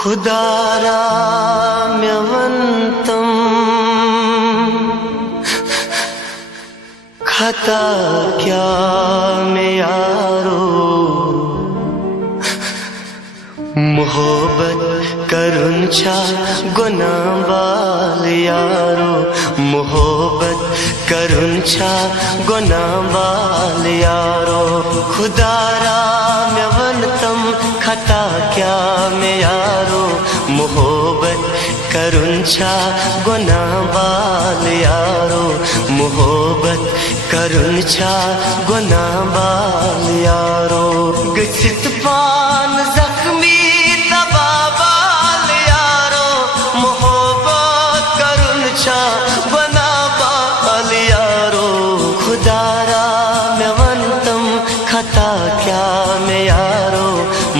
खुदारा म्यवंतम खता क्या में यारो मोहब्बत करुंचा गुना बाल यारो मोहब्बत करुंचा गुना बाल यारो खुदारा म्यवंतम खता क्या में यारो मोहब्बत करुंचा गुना बाल यारो मोहब्बत करुंचा गुना बाल यारो गसित पान जख्मी तबाबाल यारो मोहब्बत करुंचा गुना बाल यारो खुदारा म्यवंतम खता क्या में यारो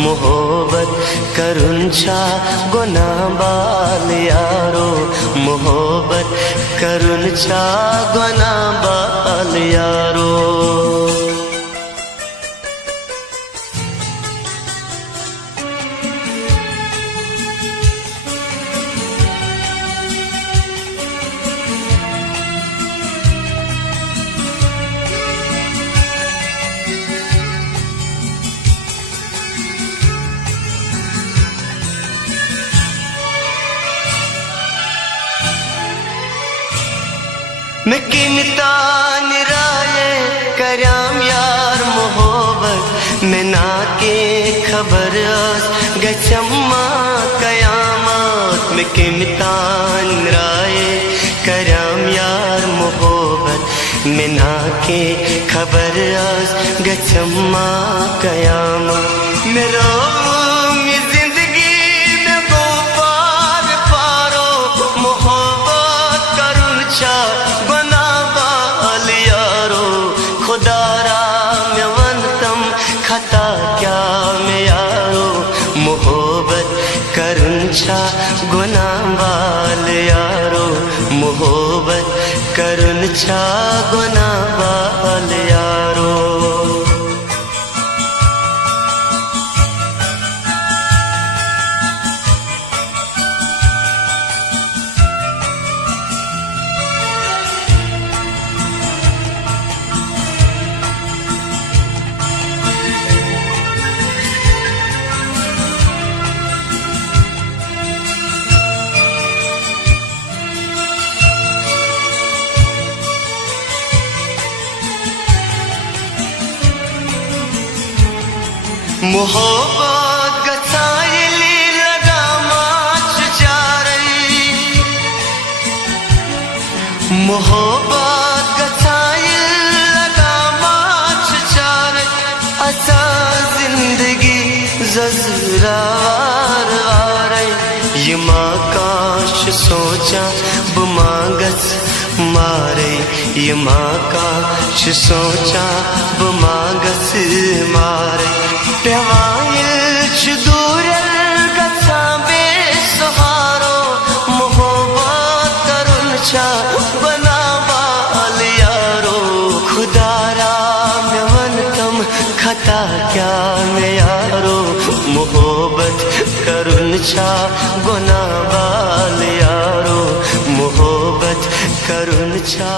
मोहब्बत करुंचा गुना बाल यारो मोहब्बत करुंचा गुना बाल यारो मैं किनता निराये करम यार मोहब्बत में ना के खबर गचम्मा कयामत में किनता निराये करम यार मोहब्बत में ना के खबर गचम्मा कयामत मेरो खता क्या में यारो मोहब्बत करुंचा गुना बाल यारो मोहब्बत करुंचा गुना बाल यारो मोहब्बत गसाइली लगा माच चारई मोहब्बत गसाइल लगा माच चारई असा जिंदगी जज़रार वारई ये माकाश सोचा बुमागस मारे ये माकाश सोचा बुमागस मारे पेवाइल दूर गसा बेसहारो मोहब्बत करुंचा बना बाल यारो खुदारा म्यवंतम खता क्या में यारो मोहब्बत करुंचा गुना बाल यारो मोहब्बत करुंचा